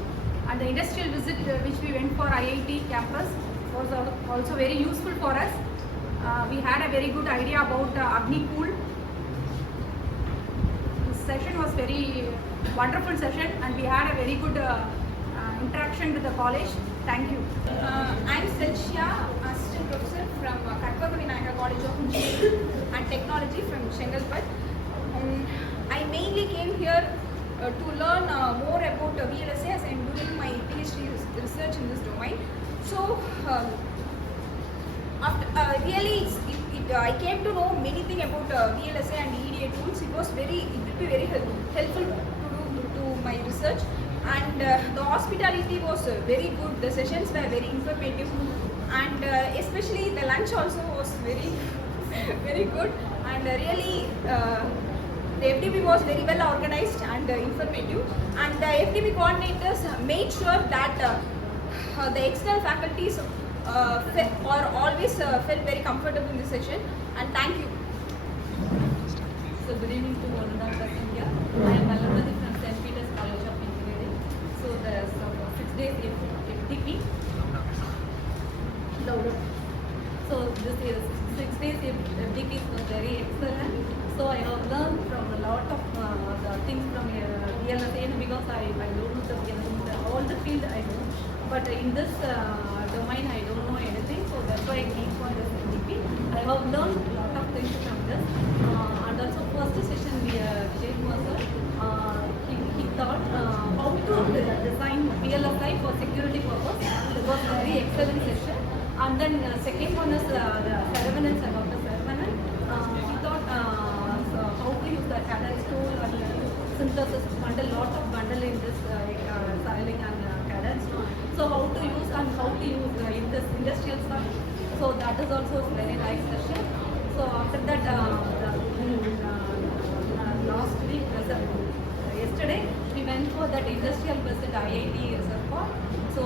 And the industrial visit which we went for IIT campus was also very useful for us. We had a very good idea about Agni Pool. This session was very wonderful session and we had a very good interaction with the college. Thank you. I'm Selshia, Assistant Professor from Karpaka Vinayaka College of Engineering and Technology from Chengalpet. I mainly came here to learn more about VLSI as I'm doing my PhD research in this domain. So, I came to know many things about VLSI and EDA tools. It will be very helpful to my research. And the hospitality was very good. The sessions were very informative, and especially the lunch also was very, very good. And really, the FDP was very well organized and informative. And the FDP coordinators made sure that the external faculties always felt very comfortable in this session. And thank you. So good evening to all the person here. I am Valamadi from St. Peter's College of Engineering. So the 6 days FDP. So this year 6 days FDP was very excellent. So I have learned from a lot of the things from VLSI because I don't know the VLSI, all the field I know. But in this domain I don't know anything. So that's why I came for this FDP. I have learned a lot of things from this. And also first session Vijay Kumar sir, he taught how to design VLSI for security purpose. It was a very excellent session. And then second one is Saravanan, Dr. Saravanan. He taught how to use the cadence tool and synthesis bundle, lot of bundle in this styling and cadence tool. So how to use and how to use in this industrial stuff. So that is also a very nice session. So after that, last week, yesterday, we went for that industrial visit IIT research park. So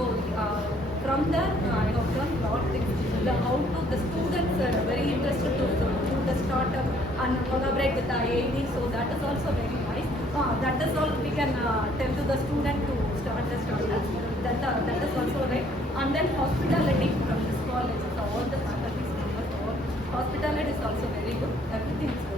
from there, I have learned a lot of things. How to the students are very interested to do the startup and collaborate with the IIT. So that is also very nice. That is all we can tell to the student to start the startup. That is also right. And then hospitality from this college. So all the faculty members, hospitality is also very good. Everything is good.